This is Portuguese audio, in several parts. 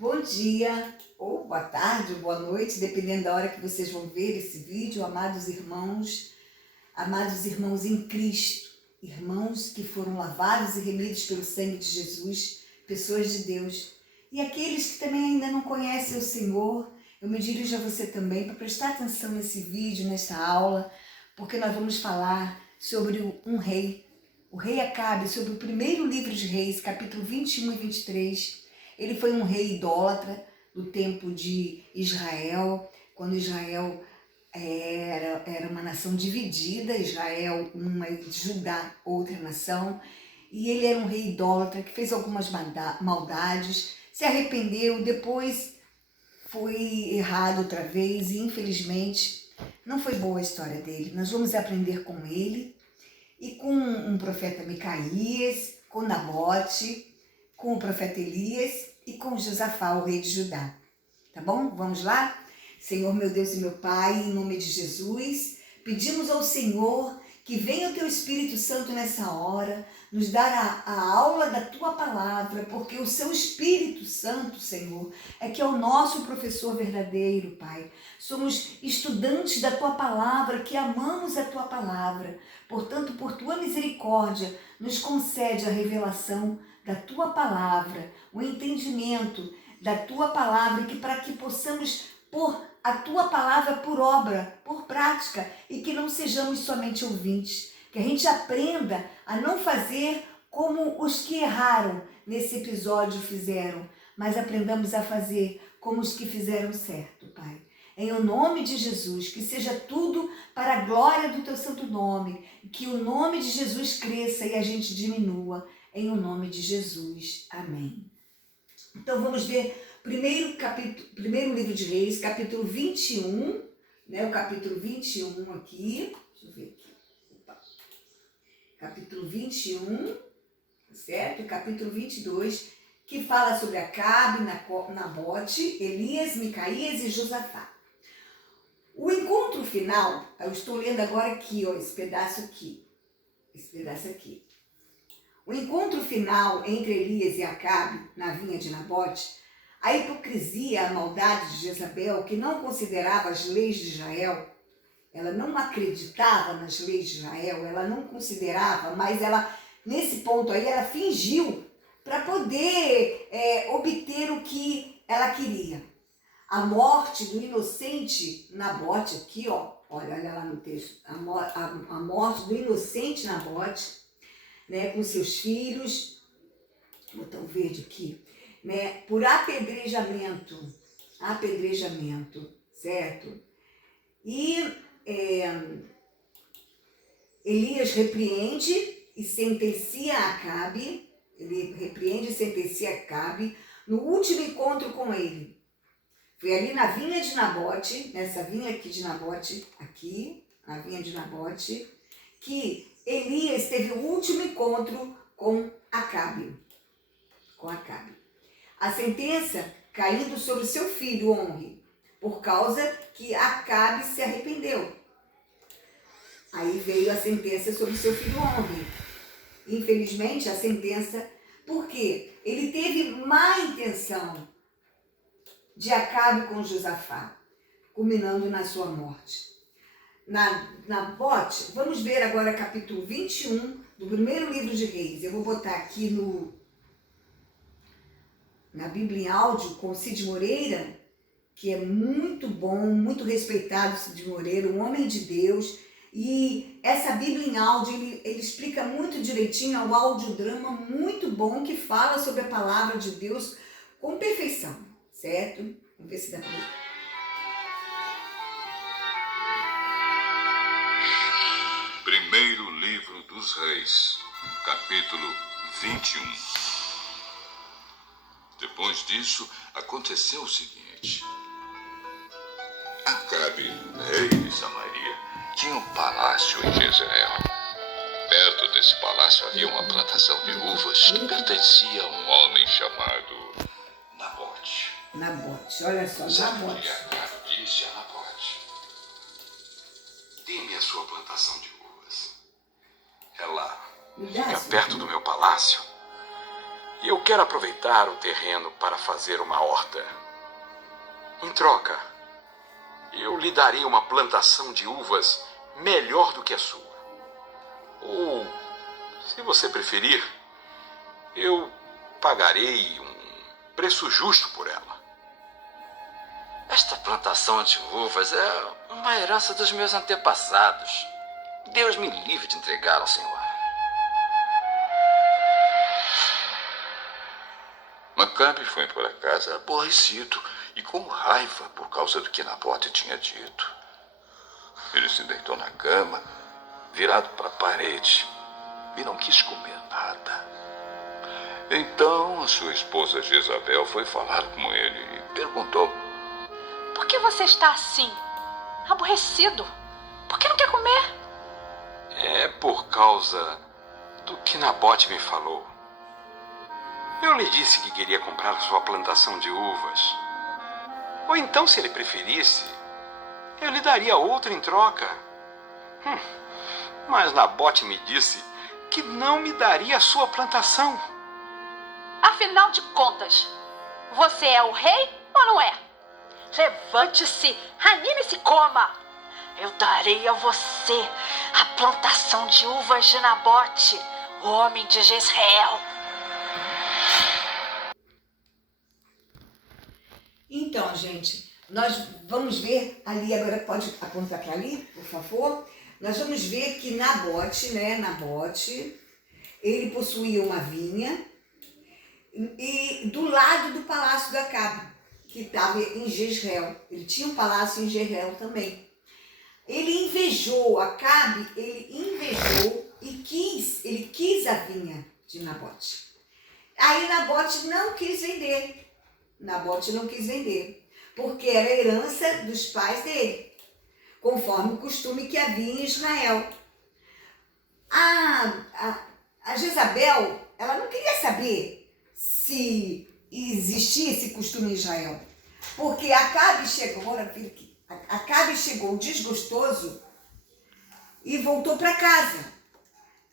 Bom dia, ou boa tarde, ou boa noite, dependendo da hora que vocês vão ver esse vídeo, amados irmãos em Cristo, irmãos que foram lavados e remidos pelo sangue de Jesus, pessoas de Deus. E aqueles que também ainda não conhecem o Senhor, eu me dirijo a você também para prestar atenção nesse vídeo, nesta aula, porque nós vamos falar sobre um rei, o rei Acabe, sobre o primeiro livro de Reis, capítulo 21 e 23. Ele foi um rei idólatra do tempo de Israel, quando Israel era uma nação dividida, Israel uma e Judá outra nação, e ele era um rei idólatra que fez algumas maldades, se arrependeu, depois foi errado outra vez e infelizmente não foi boa a história dele. Nós vamos aprender com ele e com um profeta Micaías, com Nabote, com o profeta Elias e com Josafá, o rei de Judá. Tá bom? Vamos lá? Senhor, meu Deus e meu Pai, em nome de Jesus, pedimos ao Senhor que venha o Teu Espírito Santo nessa hora, nos dar a aula da Tua Palavra, porque o Seu Espírito Santo, Senhor, é que é o nosso professor verdadeiro, Pai. Somos estudantes da Tua Palavra, que amamos a Tua Palavra. Portanto, por Tua misericórdia, nos concede a revelação da Tua Palavra, o entendimento da Tua Palavra, para que possamos pôr a Tua Palavra por obra, por prática, e que não sejamos somente ouvintes, que a gente aprenda a não fazer como os que erraram nesse episódio fizeram, mas aprendamos a fazer como os que fizeram certo, Pai. Em o nome de Jesus, que seja tudo para a glória do Teu santo nome, que o nome de Jesus cresça e a gente diminua, em o nome de Jesus. Amém. Então vamos ver primeiro livro de Reis, capítulo 21, né? O capítulo 21 aqui, deixa eu ver aqui. Opa. Capítulo 21, certo? E capítulo 22, que fala sobre Acabe, Nabote, Elias, Micaías e Josafá. O encontro final, eu estou lendo agora aqui, ó, esse pedaço aqui. O encontro final entre Elias e Acabe, na vinha de Nabote, a hipocrisia, a maldade de Jezabel, que não considerava as leis de Israel, ela não acreditava nas leis de Israel, ela não considerava, mas ela, nesse ponto aí, ela fingiu para poder obter o que ela queria. A morte do inocente Nabote, aqui, ó, olha lá no texto, a morte do inocente Nabote, né, com seus filhos, botão verde aqui, né, por apedrejamento, certo? E Elias repreende e sentencia Acabe, no último encontro com ele. Foi ali na vinha de Nabote, nessa vinha aqui de Nabote, a vinha de Nabote, que Elias teve o último encontro com Acabe. A sentença caindo sobre seu filho Omri, por causa que Acabe se arrependeu. Aí veio a sentença sobre seu filho Omri. Infelizmente, a sentença, porque ele teve má intenção de Acabe com Josafá, culminando na sua morte. Nabote, vamos ver agora capítulo 21 do primeiro livro de Reis. Eu vou botar aqui na Bíblia em áudio com Cid Moreira, que é muito bom, muito respeitado, Cid Moreira, um homem de Deus. E essa Bíblia em áudio, ele explica muito direitinho, é um audiodrama muito bom que fala sobre a palavra de Deus com perfeição, certo? Vamos ver se dá para ver. Primeiro livro dos Reis, capítulo 21. Depois disso, aconteceu o seguinte. Acabe, rei de Samaria, tinha um palácio em Jezreel. Perto desse palácio havia uma plantação de uvas que pertencia a um homem chamado Nabote. Olha só, Nabote. E Acabe disse a Nabote: dê-me a sua plantação de uvas. Ela fica perto do meu palácio. E eu quero aproveitar o terreno para fazer uma horta. Em troca, eu lhe darei uma plantação de uvas melhor do que a sua. Ou, se você preferir, eu pagarei um preço justo por ela. Esta plantação de uvas é uma herança dos meus antepassados. Deus me livre de entregá-la ao Senhor. Acabe foi para casa aborrecido e com raiva por causa do que Nabote tinha dito. Ele se deitou na cama, virado para a parede, e não quis comer nada. Então a sua esposa Jezabel foi falar com ele e perguntou: Por que você está assim, aborrecido? Por que não quer comer? É por causa do que Nabote me falou. Eu lhe disse que queria comprar a sua plantação de uvas. Ou então, se ele preferisse, eu lhe daria outra em troca. Mas Nabote me disse que não me daria a sua plantação. Afinal de contas, você é o rei ou não é? Levante-se, anime-se e coma. Eu darei a você a plantação de uvas de Nabote, o homem de Jezreel. Então, gente, nós vamos ver ali, agora pode apontar para ali, por favor. Nós vamos ver que Nabote, ele possuía uma vinha e do lado do palácio de Acabe, que estava em Jezreel. Ele tinha um palácio em Jezreel também. Ele invejou, Acabe, ele quis a vinha de Nabote. Aí Nabote não quis vender. Porque era a herança dos pais dele, conforme o costume que havia em Israel. A Jezabel, ela não queria saber se existia esse costume em Israel, porque Acabe chegou desgostoso e voltou para casa.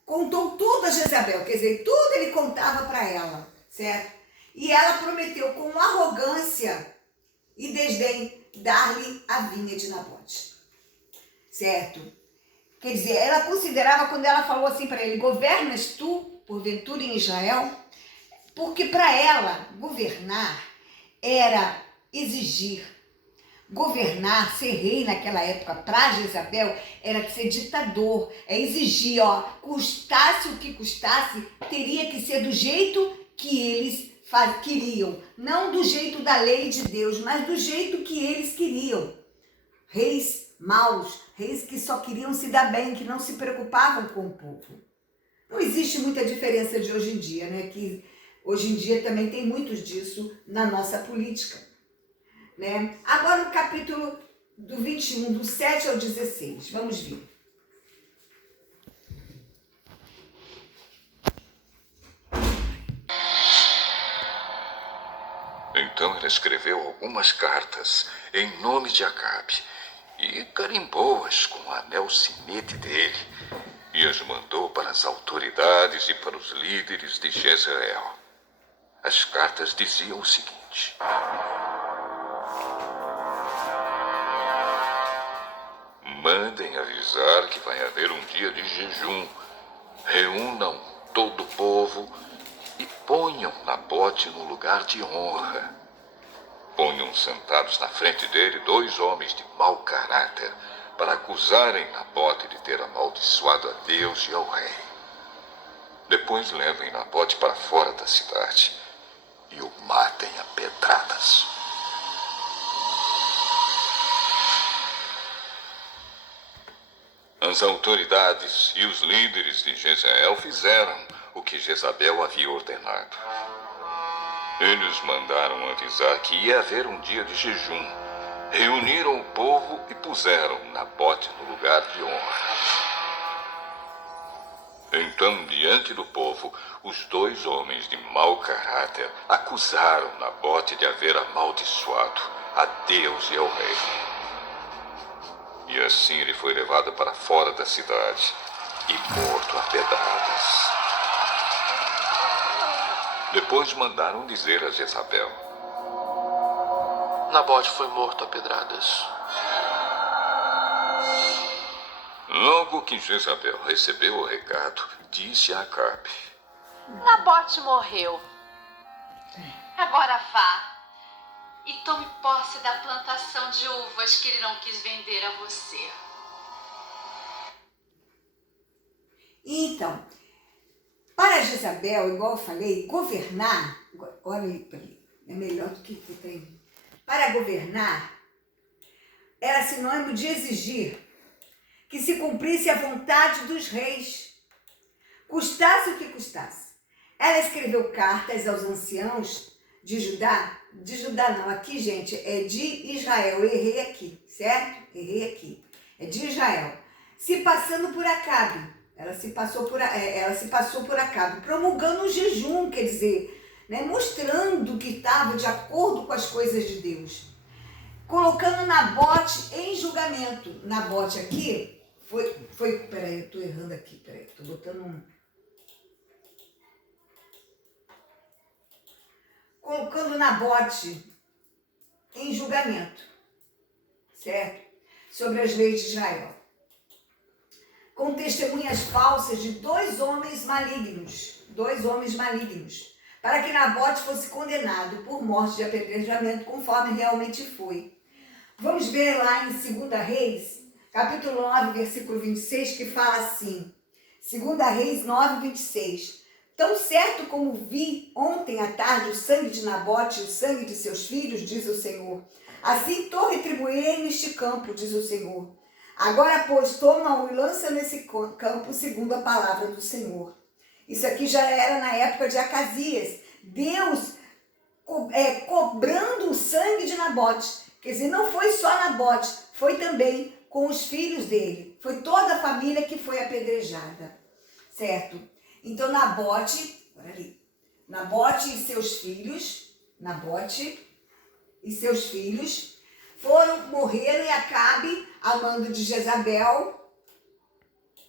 Contou tudo a Jezabel, quer dizer, tudo ele contava para ela, certo? E ela prometeu com arrogância e desdém dar-lhe a vinha de Nabote, certo? Quer dizer, ela considerava, quando ela falou assim para ele: governas tu, porventura, em Israel? Porque para ela, governar era exigir. Governar, ser rei naquela época, para Jezabel, era ser ditador, é exigir, custasse o que custasse, teria que ser do jeito que eles queriam, não do jeito da lei de Deus, mas do jeito que eles queriam. Reis maus, reis que só queriam se dar bem, que não se preocupavam com o povo. Não existe muita diferença de hoje em dia, né? Que hoje em dia também tem muito disso na nossa política, né? Agora o capítulo do 21, do 7 ao 16, vamos ver. Então ele escreveu algumas cartas em nome de Acabe e carimbou-as com o anel sinete dele e as mandou para as autoridades e para os líderes de Jezreel. As cartas diziam o seguinte: mandem avisar que vai haver um dia de jejum. Reúnam todo o povo e ponham Nabote no lugar de honra. Ponham sentados na frente dele 2 homens de mau caráter para acusarem Nabote de ter amaldiçoado a Deus e ao rei. Depois levem Nabote para fora da cidade e o matem a pedradas. As autoridades e os líderes de Jezreel fizeram o que Jezabel havia ordenado. Eles mandaram avisar que ia haver um dia de jejum. Reuniram o povo e puseram Nabote no lugar de honra. Então, diante do povo, os 2 homens de mau caráter acusaram Nabote de haver amaldiçoado a Deus e ao rei. E assim ele foi levado para fora da cidade e morto a pedradas. Depois mandaram dizer a Jezabel: Nabote foi morto a pedradas. Logo que Jezabel recebeu o recado, disse a Acabe: Nabote morreu. Agora vá e tome posse da plantação de uvas que ele não quis vender a você. Então, para Jezabel, igual eu falei, governar, olha aí, é melhor do que tem. Para governar, era sinônimo de exigir que se cumprisse a vontade dos reis, custasse o que custasse. Ela escreveu cartas aos anciãos de Judá não, aqui gente, é de Israel, eu errei aqui, certo? Errei aqui, é de Israel, se passando por Acabe, ela se passou por Acabe, promulgando um jejum, quer dizer, né, mostrando que estava de acordo com as coisas de Deus, colocando Nabote em julgamento. Nabote aqui peraí, eu tô errando aqui, peraí, tô botando colocando Nabote em julgamento, certo? Sobre as leis de Israel, com testemunhas falsas de dois homens malignos, para que Nabote fosse condenado por morte de apedrejamento, conforme realmente foi. Vamos ver lá em 2 Reis, capítulo 9, versículo 26, que fala assim, 2 Reis 9, 26. Tão certo como vi ontem à tarde o sangue de Nabote e o sangue de seus filhos, diz o Senhor, assim tô retribuirei neste campo, diz o Senhor. Agora, pois, toma-o e lança nesse campo segundo a palavra do Senhor. Isso aqui já era na época de Acasias. Deus cobrando o sangue de Nabote. Quer dizer, não foi só Nabote, foi também com os filhos dele. Foi toda a família que foi apedrejada, certo? Então, Nabote e seus filhos, morreram e Acabe, a mando de Jezabel,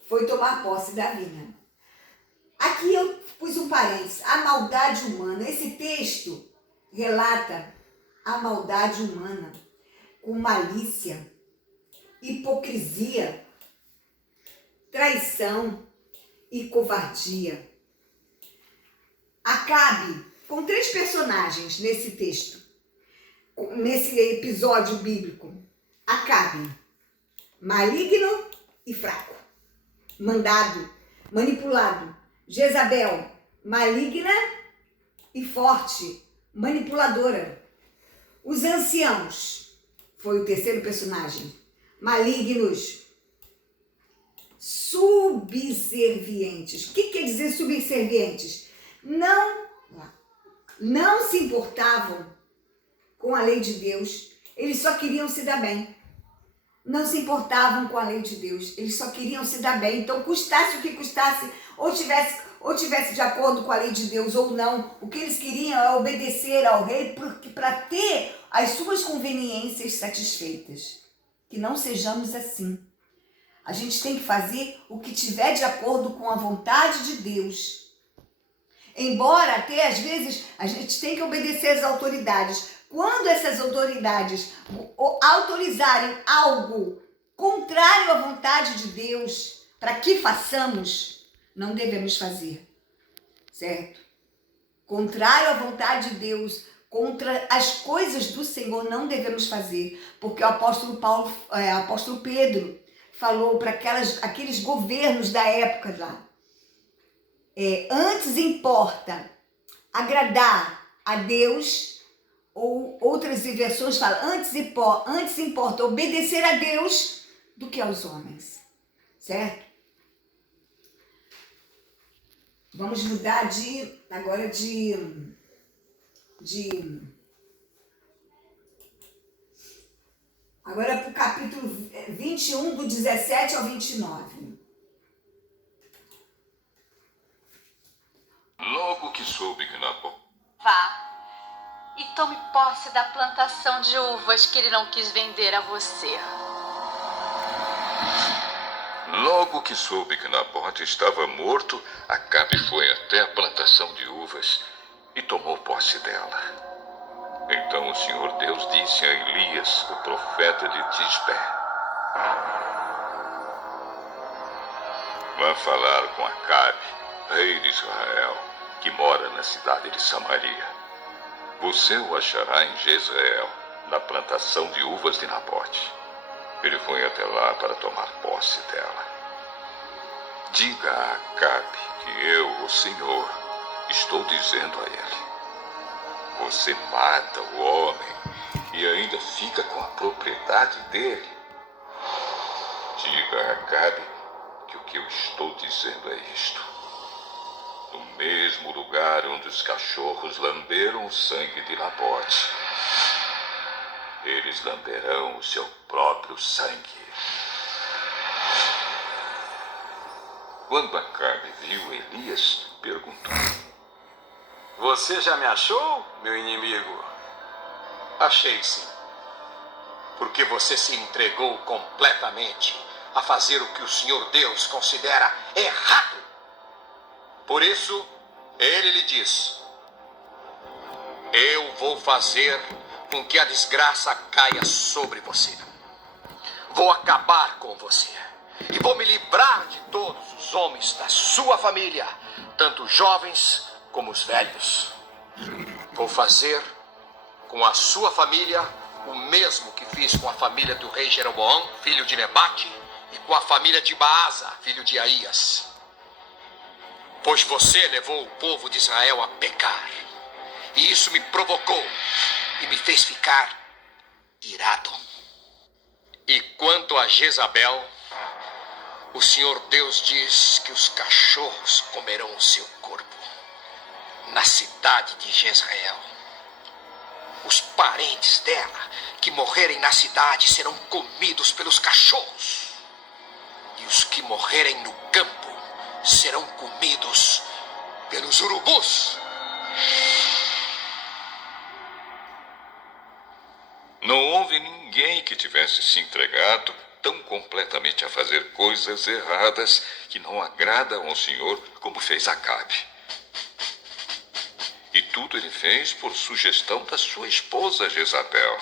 foi tomar posse da vinha. Aqui eu pus um parênteses, a maldade humana. Esse texto relata a maldade humana com malícia, hipocrisia, traição e covardia. Acabe, com 3 personagens nesse texto, nesse episódio bíblico. Acabe, maligno e fraco, mandado, manipulado. Jezabel, maligna e forte, manipuladora. Os anciãos, foi o 3º personagem, malignos, subservientes. O que quer dizer subservientes? Não se importavam com a lei de Deus, eles só queriam se dar bem. Não se importavam com a lei de Deus, eles só queriam se dar bem. Então, custasse o que custasse, ou tivesse de acordo com a lei de Deus ou não, o que eles queriam é obedecer ao rei para ter as suas conveniências satisfeitas. Que não sejamos assim. A gente tem que fazer o que tiver de acordo com a vontade de Deus. Embora até às vezes a gente tem que obedecer às autoridades. Quando essas autoridades autorizarem algo contrário à vontade de Deus para que façamos, não devemos fazer, certo? Contrário à vontade de Deus, contra as coisas do Senhor, não devemos fazer, porque o apóstolo Pedro falou para aqueles governos da época lá, antes importa agradar a Deus, ou outras versões falam, antes importa obedecer a Deus do que aos homens, certo? Vamos mudar agora para o capítulo 21, do 17 ao 29. Logo que soube que Nabote... Vá e tome posse da plantação de uvas que ele não quis vender a você. Logo que soube que Nabote estava morto, Acabe foi até a plantação de uvas e tomou posse dela. Então o Senhor Deus disse a Elias, o profeta de Tisbé: vá falar com Acabe, rei de Israel, que mora na cidade de Samaria. Você o achará em Jezreel, na plantação de uvas de Nabote. Ele foi até lá para tomar posse dela. Diga a Acabe que eu, o Senhor, estou dizendo a ele: você mata o homem e ainda fica com a propriedade dele. Diga a Acabe que o que eu estou dizendo é isto: no mesmo lugar onde os cachorros lamberam o sangue de Nabote, eles lamberão o seu próprio sangue. Quando Acabe viu Elias, perguntou: Você já me achou, meu inimigo? Achei sim. Porque você se entregou completamente a fazer o que o Senhor Deus considera errado. Por isso, ele lhe diz: eu vou fazer com que a desgraça caia sobre você. Vou acabar com você. E vou me livrar de todos os homens da sua família, tanto os jovens como os velhos. Vou fazer com a sua família o mesmo que fiz com a família do rei Jeroboão, filho de Nebate, e com a família de Baasa, filho de Aías. Pois você levou o povo de Israel a pecar. E isso me provocou e me fez ficar irado. E quanto a Jezabel, o Senhor Deus diz que os cachorros comerão o seu corpo na cidade de Jezreel. Os parentes dela que morrerem na cidade serão comidos pelos cachorros. E os que morrerem no campo serão comidos pelos urubus. Não houve ninguém que tivesse se entregado tão completamente a fazer coisas erradas que não agradam ao Senhor como fez Acabe. E tudo ele fez por sugestão da sua esposa Jezabel.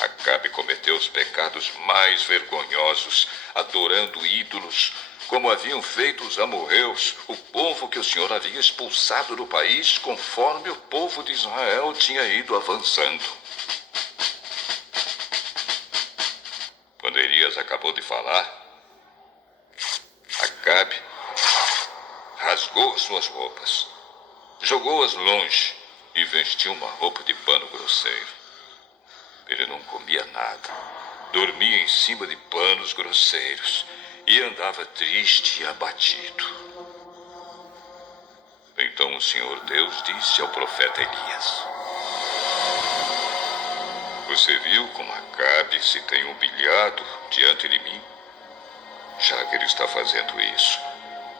Acabe cometeu os pecados mais vergonhosos, adorando ídolos, como haviam feito os amorreus, o povo que o Senhor havia expulsado do país, conforme o povo de Israel tinha ido avançando. Quando Elias acabou de falar, Acabe rasgou as suas roupas, jogou-as longe e vestiu uma roupa de pano grosseiro. Ele não comia nada, dormia em cima de panos grosseiros e andava triste e abatido. Então o Senhor Deus disse ao profeta Elias: você viu como Acabe se tem humilhado diante de mim? Já que ele está fazendo isso,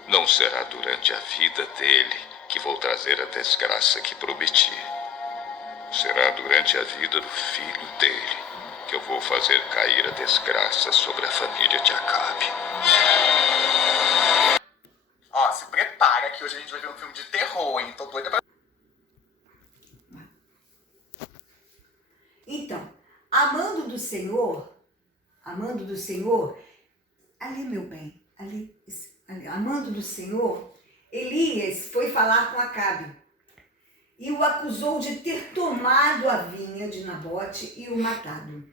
não será durante a vida dele que vou trazer a desgraça que prometi. Será durante a vida do filho dele que eu vou fazer cair a desgraça sobre a família de Acabe. Ó, se prepara que hoje a gente vai ver um filme de terror, hein? Tô doida pra... Então, amando do Senhor, ali, meu bem, ali, amando do Senhor, Elias foi falar com Acabe e o acusou de ter tomado a vinha de Nabote e o matado.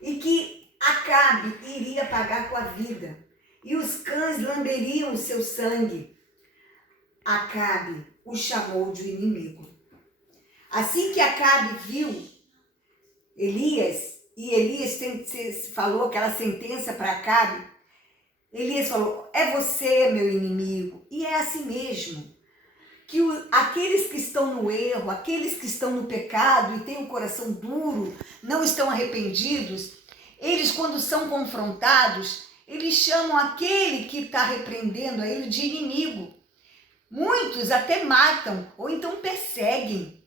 E que Acabe iria pagar com a vida e os cães lamberiam o seu sangue. Acabe o chamou de inimigo. Assim que Acabe viu Elias, e Elias falou aquela sentença para Acabe, Elias falou: é você, meu inimigo. E é assim mesmo, que aqueles que estão no erro, aqueles que estão no pecado e têm um coração duro, não estão arrependidos, eles, quando são confrontados, eles chamam aquele que está repreendendo a ele de inimigo. Muitos até matam, ou então perseguem,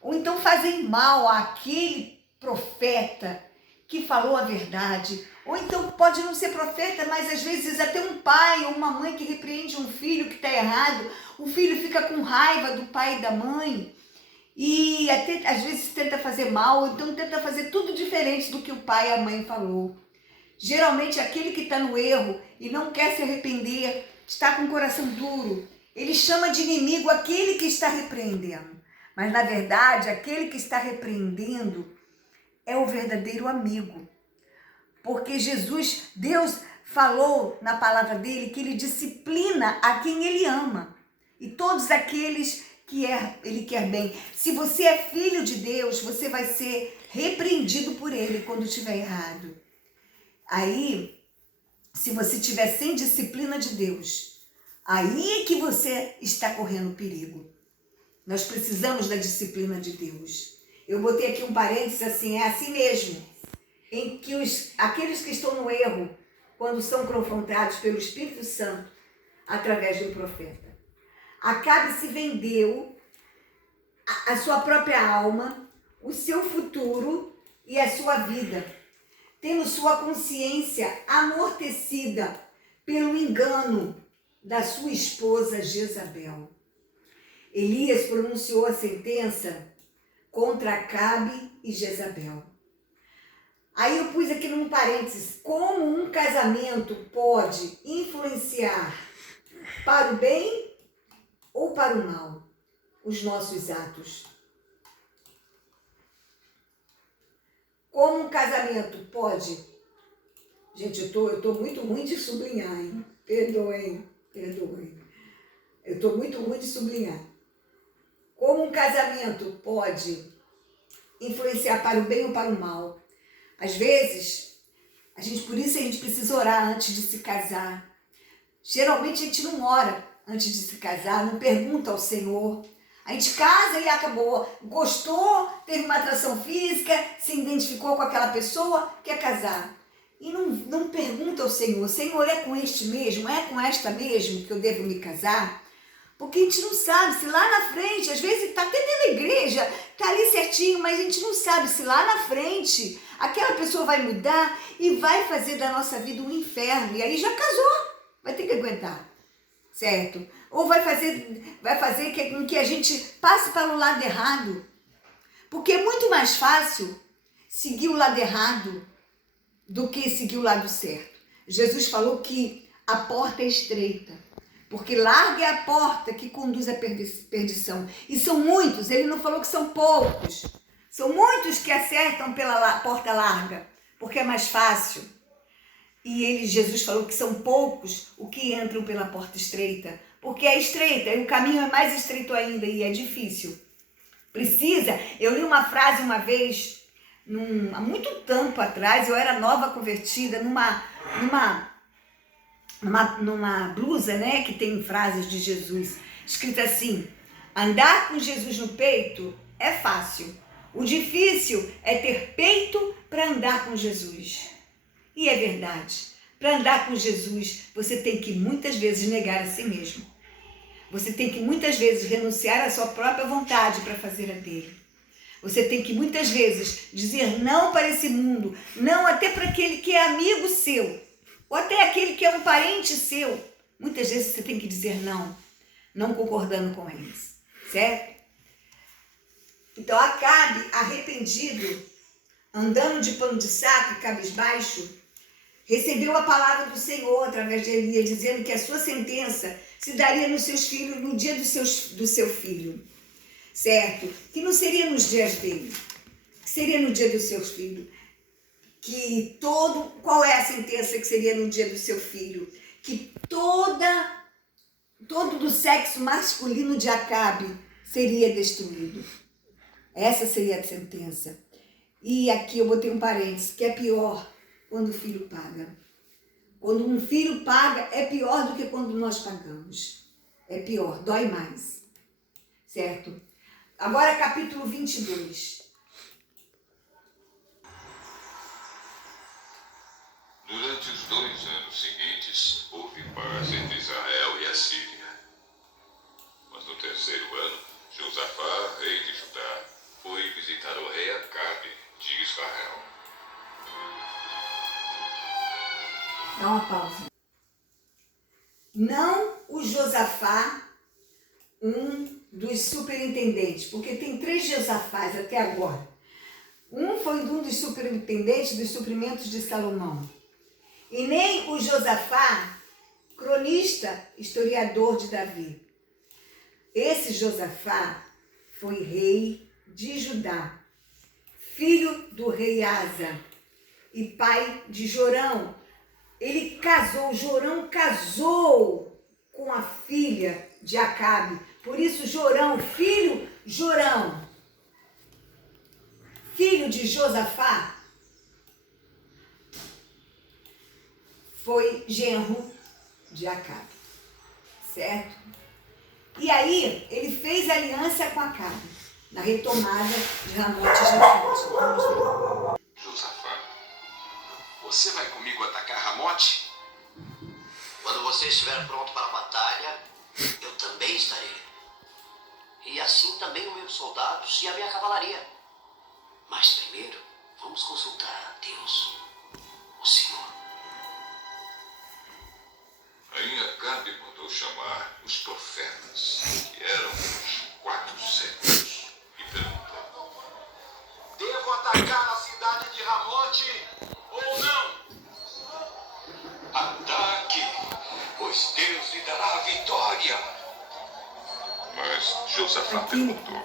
ou então fazem mal àquele profeta que falou a verdade, Ou então pode não ser profeta, mas às vezes até um pai ou uma mãe que repreende um filho que está errado, o filho fica com raiva do pai e da mãe e até às vezes tenta fazer mal, ou então tenta fazer tudo diferente do que o pai e a mãe falou. Geralmente aquele que está no erro e não quer se arrepender, está com o coração duro, ele chama de inimigo aquele que está repreendendo. Mas na verdade aquele que está repreendendo é o verdadeiro amigo. Porque Deus falou na palavra dele que ele disciplina a quem ele ama. E todos aqueles que ele quer bem. Se você é filho de Deus, você vai ser repreendido por ele quando estiver errado. Aí, se você estiver sem disciplina de Deus, aí é que você está correndo perigo. Nós precisamos da disciplina de Deus. Eu botei aqui um parênteses assim, é assim mesmo. Em que aqueles que estão no erro, quando são confrontados pelo Espírito Santo, através do profeta. Acabe se vendeu a sua própria alma, o seu futuro e a sua vida, tendo sua consciência amortecida pelo engano da sua esposa Jezabel. Elias pronunciou a sentença contra Acabe e Jezabel. Aí eu pus aqui num parênteses, como um casamento pode influenciar para o bem ou para o mal os nossos atos. Como um casamento pode... Gente, eu tô muito ruim de sublinhar, hein? Perdoem. Eu tô muito ruim de sublinhar. Como um casamento pode influenciar para o bem ou para o mal? Às vezes, por isso a gente precisa orar antes de se casar. Geralmente a gente não ora antes de se casar, não pergunta ao Senhor. A gente casa e acabou. Gostou, teve uma atração física, se identificou com aquela pessoa, quer casar. E não pergunta ao Senhor, Senhor, é com este mesmo, é com esta mesmo que eu devo me casar? Porque a gente não sabe se lá na frente, às vezes está até dentro da igreja, está ali certinho, mas a gente não sabe se lá na frente aquela pessoa vai mudar e vai fazer da nossa vida um inferno. E aí já casou, vai ter que aguentar, certo? Ou vai fazer com que a gente passe para o lado errado. Porque é muito mais fácil seguir o lado errado do que seguir o lado certo. Jesus falou que a porta é estreita. Porque larga é a porta que conduz à perdição. E são muitos, ele não falou que são poucos. São muitos que acertam pela porta larga, porque é mais fácil. E Jesus falou que são poucos os que entram pela porta estreita, porque é estreita, e o caminho é mais estreito ainda e é difícil. Eu li uma frase uma vez, há muito tempo atrás, eu era nova convertida, numa blusa, né, que tem frases de Jesus, escrita assim: andar com Jesus no peito é fácil, o difícil é ter peito para andar com Jesus. E é verdade, para andar com Jesus você tem que muitas vezes negar a si mesmo, você tem que muitas vezes renunciar à sua própria vontade para fazer a dele. Você tem que muitas vezes dizer não para esse mundo, não até para aquele que é amigo seu, ou até aquele que é um parente seu. Muitas vezes você tem que dizer não concordando com eles, certo? Então Acabe, arrependido, andando de pano de saco e cabisbaixo, recebeu a palavra do Senhor através de Elias, dizendo que a sua sentença se daria nos seus filhos no dia do seu filho, certo? Que não seria nos dias dele, que seria no dia dos seus filhos. Qual é a sentença que seria no dia do seu filho? Que todo do sexo masculino de Acabe seria destruído. Essa seria a sentença. E aqui eu botei um parênteses, que é pior quando o filho paga. Quando um filho paga, é pior do que quando nós pagamos. É pior, dói mais. Certo? Agora capítulo 22. Durante os 2 anos seguintes, houve paz entre Israel e a Síria. Mas no 3º ano, Josafá, rei de Judá, foi visitar o rei Acabe de Israel. Dá uma pausa. Não o Josafá, um dos superintendentes, porque tem 3 Josafás até agora. Um foi um dos superintendentes dos suprimentos de Salomão. E nem o Josafá, cronista, historiador de Davi. Esse Josafá foi rei de Judá, filho do rei Asa e pai de Jorão. Ele casou, Jorão casou com a filha de Acabe. Por isso Jorão, filho de Josafá, foi genro de Acabe, certo? E aí ele fez aliança com Acabe, na retomada de Ramote Gileade. Vamos ver. Josafá, você vai comigo atacar Ramote? Quando você estiver pronto para a batalha, eu também estarei. E assim também os meus soldados e a minha cavalaria. Mas primeiro, vamos consultar a Deus, o Senhor. Aí Acabe mandou chamar os profetas, que eram os 4 séculos, e perguntou: Devo atacar a cidade de Ramote ou não? Ataque, pois Deus lhe dará a vitória. Mas Josafá perguntou: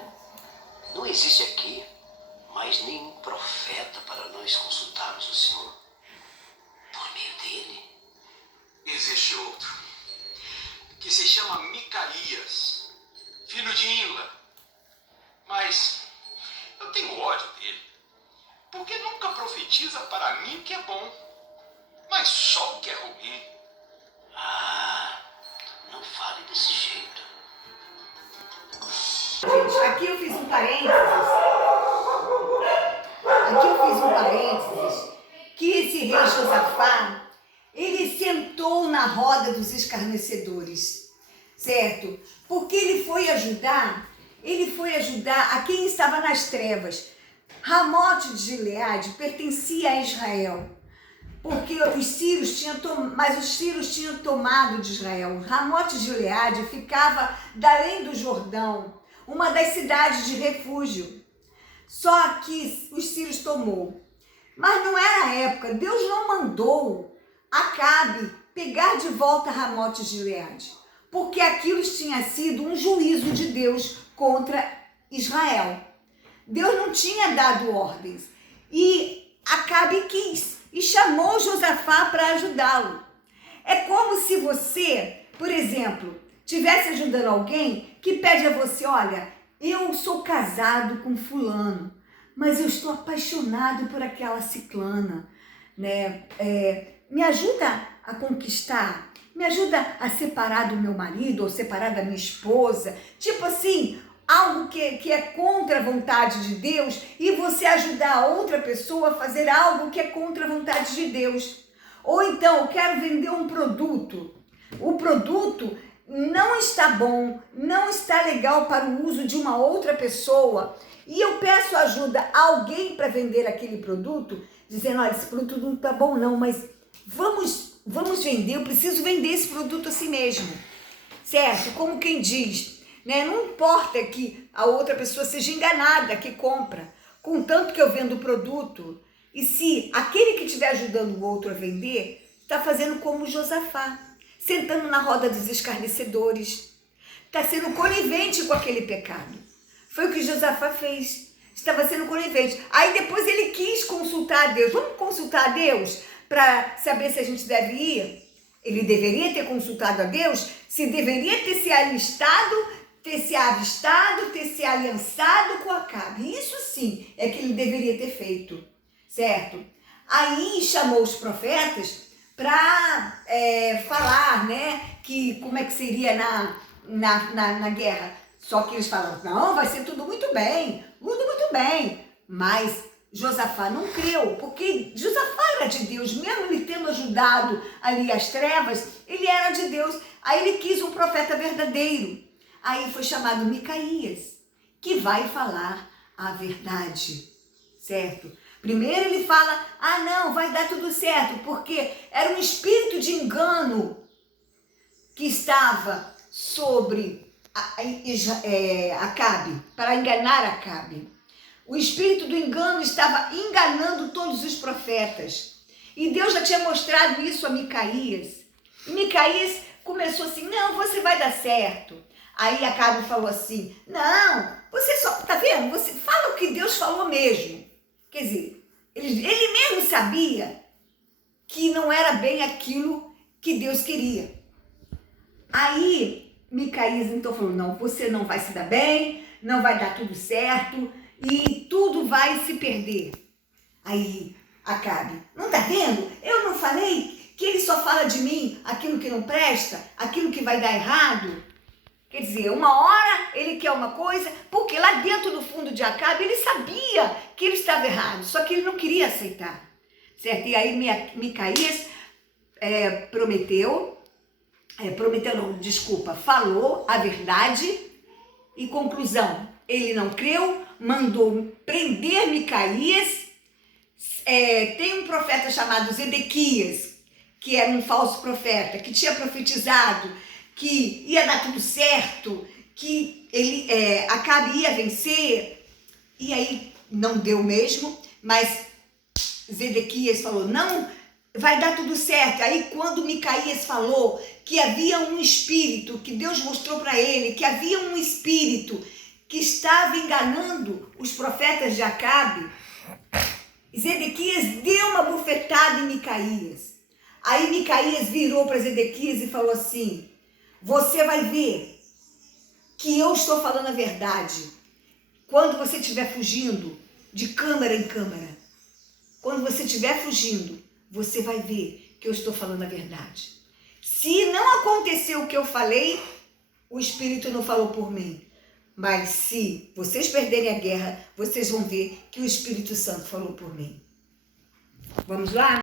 Não existe aqui mais nenhum profeta para nós consultarmos o Senhor por meio dele? Existe outro, que se chama Micaías, filho de Imla. Mas eu tenho ódio dele, porque nunca profetiza para mim o que é bom, mas só o que é ruim. Ah, não fale desse jeito. Gente, aqui eu fiz um parênteses. Que esse rei Josafá, ele sentou na roda dos escarnecedores, certo? Porque ele foi ajudar a quem estava nas trevas. Ramote de Gileade pertencia a Israel, porque os sírios tinham tomado de Israel. Ramote de Gileade ficava além do Jordão, uma das cidades de refúgio. Só que os sírios tomou. Mas não era a época, Deus não mandou Acabe pegar de volta Ramote de Gileade, porque aquilo tinha sido um juízo de Deus contra Israel. Deus não tinha dado ordens e Acabe quis e chamou Josafá para ajudá-lo. É como se você, por exemplo, estivesse ajudando alguém que pede a você: olha, eu sou casado com fulano, mas eu estou apaixonado por aquela ciclana, né? Me ajuda a conquistar, me ajuda a separar do meu marido ou separar da minha esposa. Tipo assim, algo que é contra a vontade de Deus, e você ajudar a outra pessoa a fazer algo que é contra a vontade de Deus. Ou então, eu quero vender um produto. O produto não está bom, não está legal para o uso de uma outra pessoa, e eu peço ajuda a alguém para vender aquele produto, dizendo: olha, esse produto não está bom não, mas vamos vender, eu preciso vender esse produto assim mesmo, certo? Como quem diz, né? Não importa que a outra pessoa seja enganada que compra, contanto que eu vendo o produto. E se aquele que estiver ajudando o outro a vender está fazendo como Josafá, sentando na roda dos escarnecedores, está sendo conivente com aquele pecado. Foi o que Josafá fez, estava sendo conivente. Aí depois ele quis consultar a Deus. Vamos consultar a Deus para saber se a gente deve ir? Ele deveria ter consultado a Deus, se deveria ter se alistado, ter se avistado, ter se aliançado com Acabe. Isso sim é que ele deveria ter feito, certo? Aí chamou os profetas para falar, né, que como é que seria na guerra. Só que eles falaram: não, vai ser tudo muito bem, mas Josafá não creu, porque Josafá era de Deus, mesmo ele tendo ajudado ali as trevas, ele era de Deus. Aí ele quis um profeta verdadeiro, aí foi chamado Micaías, que vai falar a verdade, certo? Primeiro ele fala, não, vai dar tudo certo, porque era um espírito de engano que estava sobre Acabe, para enganar Acabe. O espírito do engano estava enganando todos os profetas. E Deus já tinha mostrado isso a Micaías. E Micaías começou assim, não, você vai dar certo. Aí Acabe falou assim, não, você só, tá vendo? Você fala o que Deus falou mesmo. Quer dizer, ele mesmo sabia que não era bem aquilo que Deus queria. Aí Micaías então falou, não, você não vai se dar bem, não vai dar tudo certo e tudo vai se perder. Aí Acabe, não tá vendo? Eu não falei que ele só fala de mim aquilo que não presta, aquilo que vai dar errado? Quer dizer, uma hora ele quer uma coisa, porque lá dentro do fundo de Acabe ele sabia que ele estava errado, só que ele não queria aceitar, certo? E aí Micaías falou a verdade e conclusão, ele não creu, mandou prender Micaías. Tem um profeta chamado Zedequias, que era um falso profeta, que tinha profetizado que ia dar tudo certo, que Acabe ia vencer, e aí não deu mesmo, mas Zedequias falou, não, vai dar tudo certo. Aí quando Micaías falou que havia um espírito, que Deus mostrou para ele, que havia um espírito que estava enganando os profetas de Acabe, Zedequias deu uma bufetada em Micaías. Aí Micaías virou para Zedequias e falou assim, você vai ver que eu estou falando a verdade quando você estiver fugindo de câmara em câmara. Quando você estiver fugindo, você vai ver que eu estou falando a verdade. Se não aconteceu o que eu falei, o Espírito não falou por mim. Mas se vocês perderem a guerra, vocês vão ver que o Espírito Santo falou por mim. Vamos lá?